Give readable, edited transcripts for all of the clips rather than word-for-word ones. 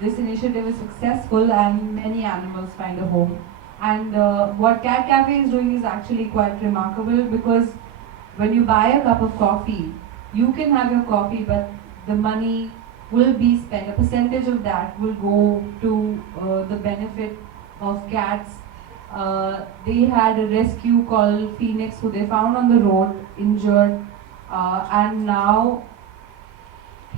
this initiative is successful and many animals find a home. And what Cat Cafe is doing is actually quite remarkable, because when you buy a cup of coffee, you can have your coffee, but the money will be spent. A percentage of that will go to the benefit of cats. They had a rescue called Phoenix, who they found on the road, injured, and now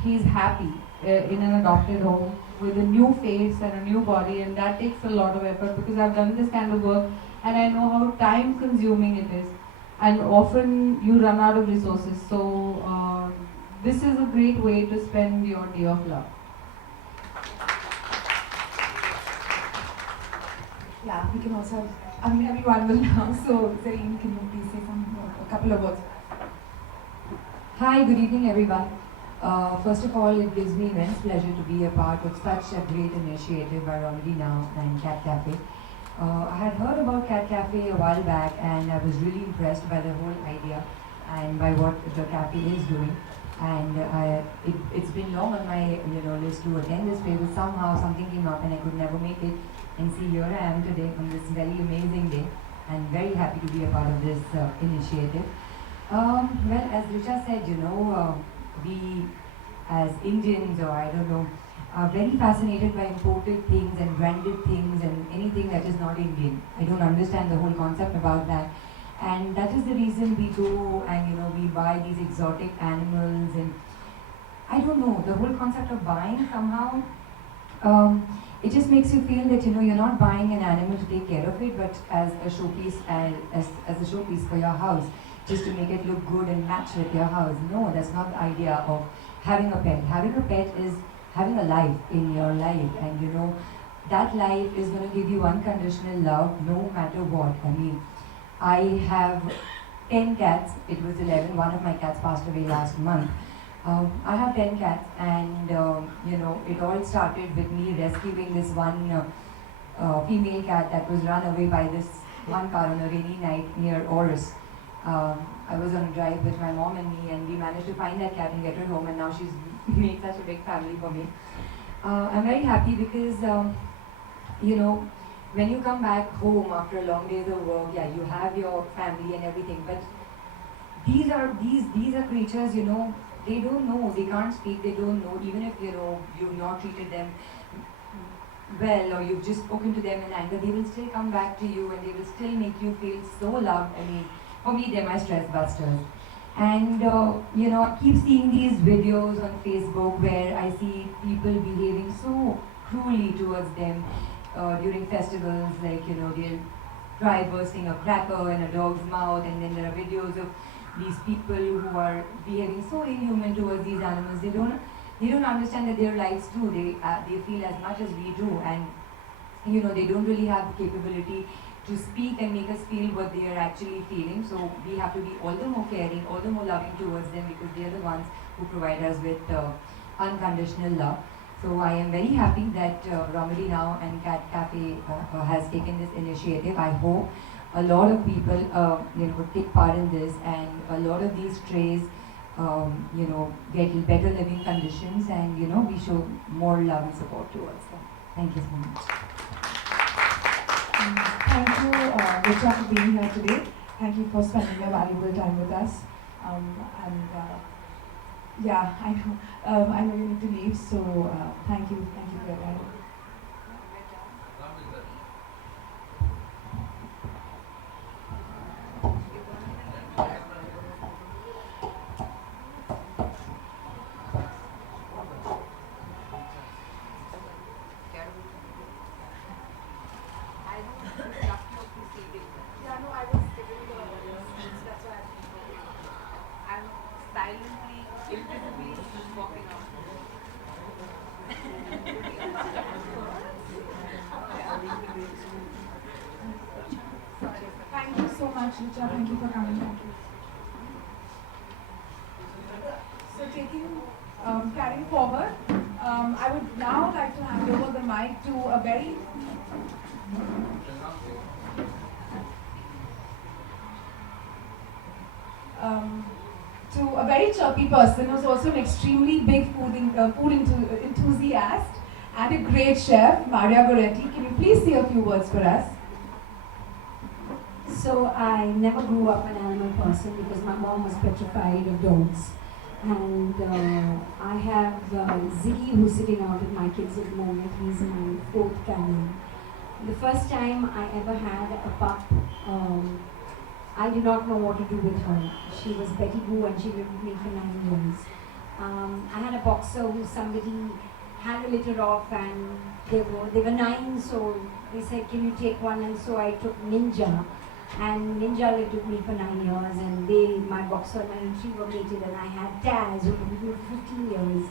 he's happy in an adopted home with a new face and a new body, and that takes a lot of effort, because I've done this kind of work and I know how time consuming it is, and often you run out of resources. So this is a great way to spend your day of love. Yeah, we can also have, I mean, everyone will now. So, Zareen, can you please say a couple of words? Hi, good evening, everyone. First of all, it gives me immense pleasure to be a part of such a great initiative by Already Now and Cat Cafe. I had heard about Cat Cafe a while back, and I was really impressed by the whole idea and by what the cafe is doing. And it's been long on my list to attend this place, but somehow something came up and I could never make it. And see, here I am today on this very amazing day, and very happy to be a part of this initiative. Well, as Richa said, we as Indians, or I don't know, are very fascinated by imported things and branded things and anything that is not Indian. I don't understand the whole concept about that. And that is the reason we go and we buy these exotic animals, and I don't know, the whole concept of buying somehow, it just makes you feel that you're not buying an animal to take care of it, but as a showpiece, as a showpiece for your house, just to make it look good and match with your house. No, that's not the idea of having a pet. Having a pet is having a life in your life, and that life is going to give you unconditional love no matter what. I mean, I have 10 cats. It was 11. One of my cats passed away last month. I have 10 cats, and it all started with me rescuing this one female cat that was run away by this one car on a rainy night near Oris. I was on a drive with my mom and me, and we managed to find that cat and get her home, and now she's made such a big family for me. I'm very happy because, when you come back home after a long days of work, yeah, you have your family and everything, but these are creatures, they don't know, they can't speak, they don't know, even if you've not treated them well, or you've just spoken to them in anger, they will still come back to you and they will still make you feel so loved. I mean, for me, they're my stress busters. And I keep seeing these videos on Facebook where I see people behaving so cruelly towards them during festivals, like they'll try bursting a cracker in a dog's mouth, and then there are videos of these people who are behaving so inhuman towards these animals. They don't understand that their lives too. They feel as much as we do, and they don't really have the capability to speak and make us feel what they are actually feeling. So we have to be all the more caring, all the more loving towards them, because they are the ones who provide us with unconditional love. So I am very happy that Romedy Now and Cat Cafe has taken this initiative. I hope a lot of people take part in this, and a lot of these strays get better living conditions, and we show more love and support towards them. Thank you so much. Thank you, Richa, for being here today. Thank you for spending your valuable time with us. Yeah, I know you need to leave, so thank you for your time. Thank you so much, Richa. Thank you for coming. Thank you. So carrying forward, I would now like to hand over the mic to a very chirpy person who's also an extremely big food enthusiast. and a great chef, Maria Goretti. Can you please say a few words for us? So I never grew up an animal person because my mom was petrified of dogs. And I have Ziggy who's sitting out with my kids at the moment. He's my fourth canine. The first time I ever had a pup, I did not know what to do with her. She was Betty Boo and she lived with me for 9 years. I had a boxer who somebody had a litter of and they were 9, so they said, can you take one? And so I took Ninja. And Ninja lived with me for 9 years, and my boxer and my retriever mated, and I had Taz who lived with me for 15 years.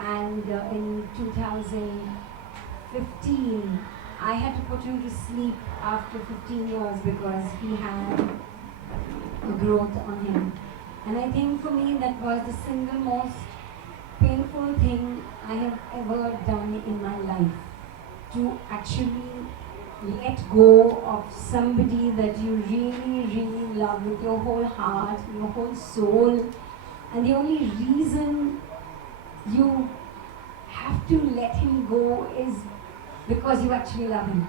And in 2015, I had to put him to sleep after 15 years because he had a growth on him. And I think for me that was the single most painful thing I have ever done in my life, to actually let go of somebody that you really, really love with your whole heart, your whole soul, and the only reason you have to let him go is because you actually love him.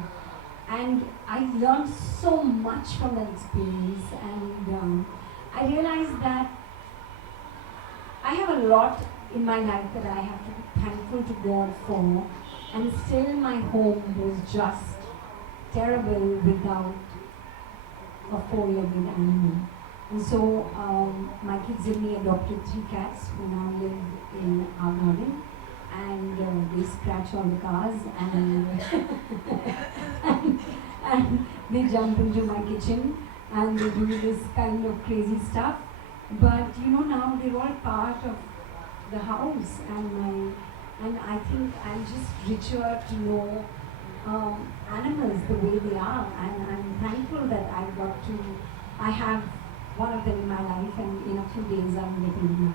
And I learned so much from that experience, and I realized that I have a lot in my life that I have to be thankful to God for, and still my home was just terrible without a four-legged animal. And so my kids and me adopted 3 cats who now live in our garden, and they scratch all the cars and, and they jump into my kitchen and they do this kind of crazy stuff. But you know, now they're all part of the house, and I think I'm just richer to know animals the way they are, and I'm thankful that I have one of them in my life, and in a few days I'm getting him.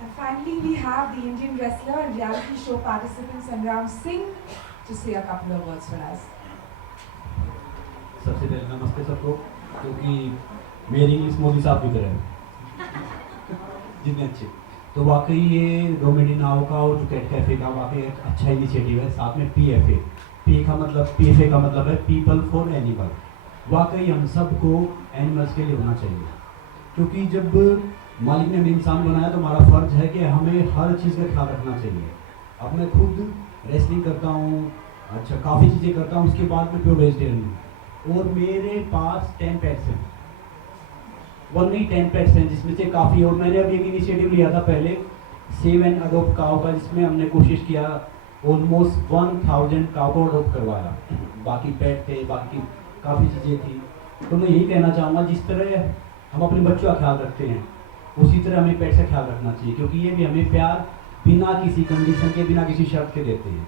And finally, we have the Indian wrestler and reality show participant Sangram Singh to say a couple of words for us. सबसे पहले नमस्ते सबको, क्योंकि मेरी English Modi साहब की तरह है जितने अच्छे। तो वाकई ये रोमेडी नाव का और जो कैट कैफे का वाकई एक अच्छा इनिशिएटिव है। साथ में पीएफए का मतलब है पीपल फॉर एनिमल। वाकई हम सबको एनिमल्स के लिए होना चाहिए, क्योंकि जब मालिक ने हमें इंसान बनाया तो हमारा फ़र्ज है कि हमें हर चीज़ का ख्याल रखना चाहिए। अब मैं खुद रेसलिंग करता हूँ, अच्छा काफ़ी चीज़ें करता हूँ, उसके बाद मैं प्योर वेजिटेरियन हूँ, और मेरे पास 10 पेट्स हैं। वो नहीं 10 पेट्स हैं जिसमें से काफ़ी, और मैंने अभी एक इनिशिएटिव लिया था पहले सेव एंड अडोप्ट काउ का, जिसमें हमने कोशिश किया ऑलमोस्ट 1000 काउ को अडोप्ट करवाया। बाकी पेट थे, बाकी काफ़ी चीज़ें थी। तो मैं यही कहना चाहूँगा, जिस तरह हम अपने बच्चों का ख्याल रखते हैं उसी तरह हमें पेट का ख्याल रखना चाहिए, क्योंकि ये भी हमें प्यार बिना किसी कंडीशन के, बिना किसी शर्त के देते हैं।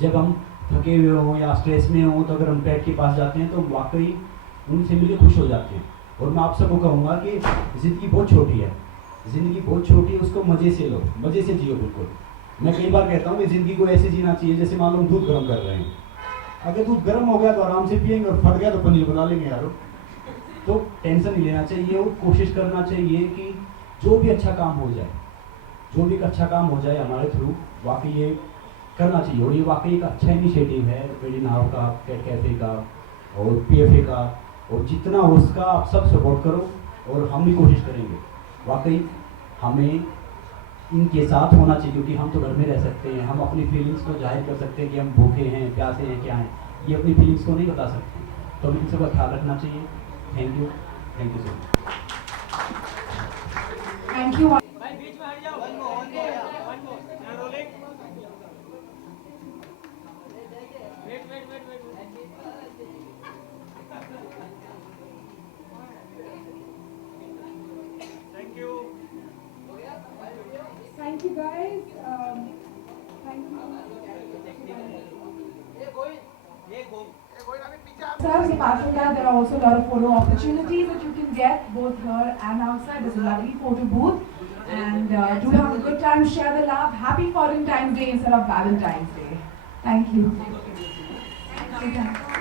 जब हम थके हुए हों या स्ट्रेस में हों तो अगर हम पेट के पास जाते हैं तो वाकई उनसे मिलकर खुश हो जाते हैं। और मैं आप सबको कहूँगा कि ज़िंदगी बहुत छोटी है, ज़िंदगी बहुत छोटी है, उसको मज़े से लो, मज़े से जियो बिल्कुल। मैं कई बार कहता हूँ कि ज़िंदगी को ऐसे जीना चाहिए जैसे मान लो हम दूध गर्म कर रहे हैं। अगर दूध गर्म हो गया तो आराम से पियेंगे, और फट गया तो पनीर बना लेंगे यारो। तो टेंशन नहीं लेना चाहिए, और कोशिश करना चाहिए कि जो भी अच्छा काम हो जाए, जो भी अच्छा काम हो जाए हमारे थ्रू, वाकई ये करना चाहिए। और ये वाकई एक अच्छा इनिशिएटिव है मेरी नाव का, कैट कैफे का और पीएफए का, और जितना हो उसका आप सब सपोर्ट करो, और हम भी कोशिश करेंगे। वाकई हमें इनके साथ होना चाहिए, क्योंकि हम तो घर में रह सकते हैं, हम अपनी फीलिंग्स को जाहिर कर सकते हैं कि हम भूखे हैं, प्यासे हैं, क्या हैं। ये अपनी फीलिंग्स को नहीं बता सकते, तो हमें इन सबका ख्याल रखना चाहिए। Thank you so much. Thank you. Thank you guys. Thank you. Sir, apart from that, there are also a lot of photo opportunities that you can get both here and outside. There's a lovely photo booth, and do have a good time, share the love. Happy Valentine's Day instead of Valentine's Day. Thank you. Thank you.